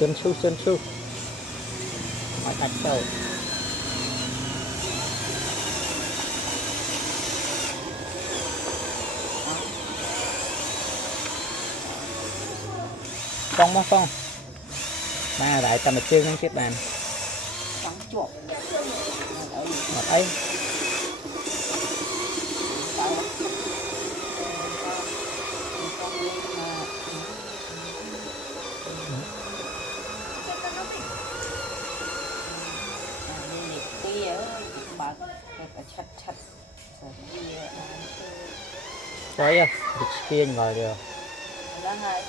chân su hỏi đặt sâu phong ba đại tầm một chương năng tiếp bàn trắng chuột mặt ấy đấy à kia ngồi được đang hai